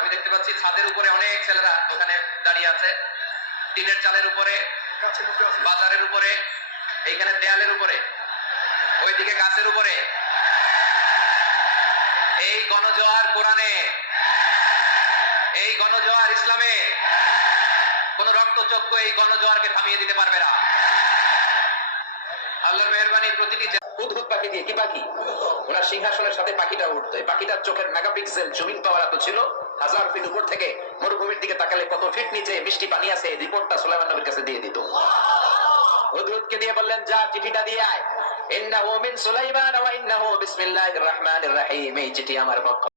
আমি দেখতে পাচ্ছি ছাদের উপরে অনেক ছেলেরা ওখানে দাঁড়িয়ে আছে, টিনের চালের উপরে, বাজারের উপরে, এইখানে দেয়ালের উপরে, ওইদিকে গাছের উপরে। এই গণজোয়ার কোরআনে, এই গণজোয়ার ইসলামে, কোন রক্তচক্ষু এই গণজোয়ারকে থামিয়ে দিতে পারবে না। আল্লাহর মেহেরবানি। প্রতিটি উদ্ভুত পাখি দিয়ে, কি পাখি? ওনার সিংহাসনের সাথে পাখিটা উঠতো। এই পাখিটার চোখের মেগাপিক্সেল জুমিং পাওয়ার এত ছিল, 1000 ফিট উপর থেকে মরুভূমির দিকে তাকালে কত ফিট নিচে মিষ্টি পানি আছে এই রিপোর্টটা সুলাইমান নবীর কাছে দিয়ে দিত। হুদহুদকে দিয়ে বললেন, যা চিঠিটা দিয়ে আয়। ইন্নাহু মিন সুলাইমান ওয়া ইন্নাহু বিসমিল্লাহির রহমানির রহিম। এই চিঠি আমার পক্ষ